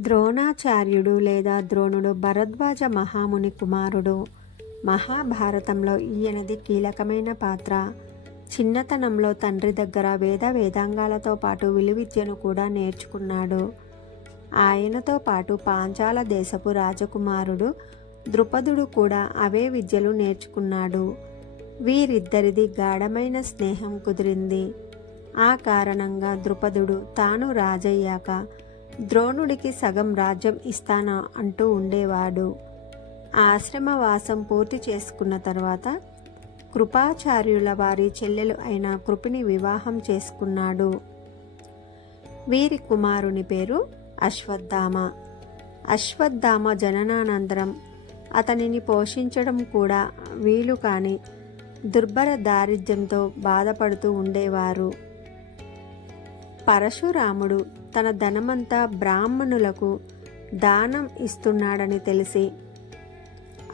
ద్రోణాచార్యుడు లేదా ద్రోణుడు భరద్వాజ మహాముని కుమారుడు. మహాభారతంలో ఈయనది కీలకమైన పాత్ర. చిన్నతనంలో తండ్రి దగ్గర వేదాంగాలతో పాటు విలువిద్యను కూడా నేర్చుకున్నాడు. ఆయనతో పాటు పాంచాల దేశపు రాజకుమారుడు ద్రుపదుడు కూడా అవే విద్యలు నేర్చుకున్నాడు. వీరిద్దరిది గాఢమైన స్నేహం కుదిరింది. ఆ కారణంగా ద్రుపదుడు తాను రాజయ్యాక ద్రోణుడికి సగం రాజ్యం ఇస్తానా అంటూ ఉండేవాడు. ఆశ్రమవాసం పూర్తి చేసుకున్న తర్వాత కృపాచార్యుల వారి చెల్లెలు అయిన కృపిని వివాహం చేసుకున్నాడు. వీరి కుమారుని పేరు అశ్వత్థామ. అశ్వత్థామ జననానంతరం అతనిని పోషించడం కూడా వీలు కాని దుర్భర దారిద్ర్యంతో బాధపడుతూ ఉండేవారు. పరశురాముడు తన ధనమంతా బ్రాహ్మణులకు దానం ఇస్తున్నాడని తెలిసి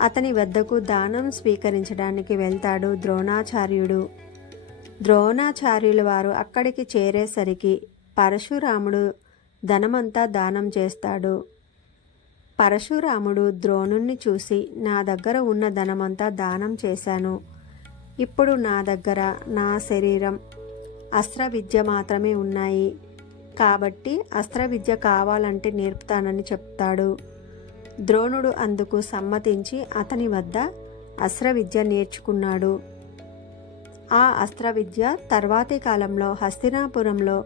అతని వద్దకు దానం స్వీకరించడానికి వెళ్తాడు ద్రోణాచార్యుడు. ద్రోణాచార్యుల వారు అక్కడికి చేరేసరికి పరశురాముడు ధనమంతా దానం చేస్తాడు. పరశురాముడు ద్రోణుణ్ణి చూసి, నా దగ్గర ఉన్న ధనమంతా దానం చేశాను. ఇప్పుడు నా దగ్గర నా శరీరం అస్త్ర విద్య మాత్రమే ఉన్నాయి. కాబట్టి అస్త్ర విద్య కావాలంటే నేర్పుతానని చెప్తాడు. ద్రోణుడు అందుకు సమ్మతించి అతని వద్ద అస్త్ర విద్య నేర్చుకున్నాడు. ఆ అస్త్ర విద్య తర్వాతి కాలంలో హస్తినాపురంలో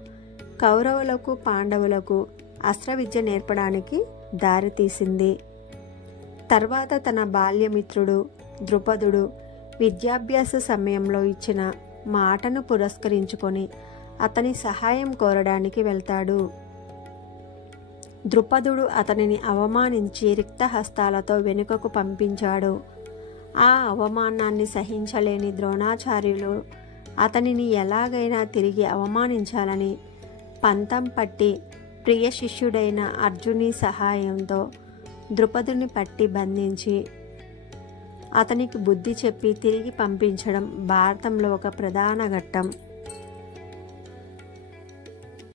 కౌరవులకు పాండవులకు అస్త్ర విద్య నేర్పడానికి దారితీసింది. తర్వాత తన బాల్యమిత్రుడు ద్రుపదుడు విద్యాభ్యాస సమయంలో ఇచ్చిన మాటను పురస్కరించుకొని అతని సహాయం కోరడానికి వెళ్తాడు. ద్రుపదుడు అతనిని అవమానించి రిక్తహస్తాలతో వెనుకకు పంపించాడు. ఆ అవమానాన్ని సహించలేని ద్రోణాచార్యులు అతనిని ఎలాగైనా తిరిగి అవమానించాలని పంతం పట్టి ప్రియ శిష్యుడైన అర్జుని సహాయంతో ద్రుపదుని పట్టి బంధించి అతనికి బుద్ధి చెప్పి తిరిగి పంపించడం భారతంలో ఒక ప్రధాన ఘట్టం.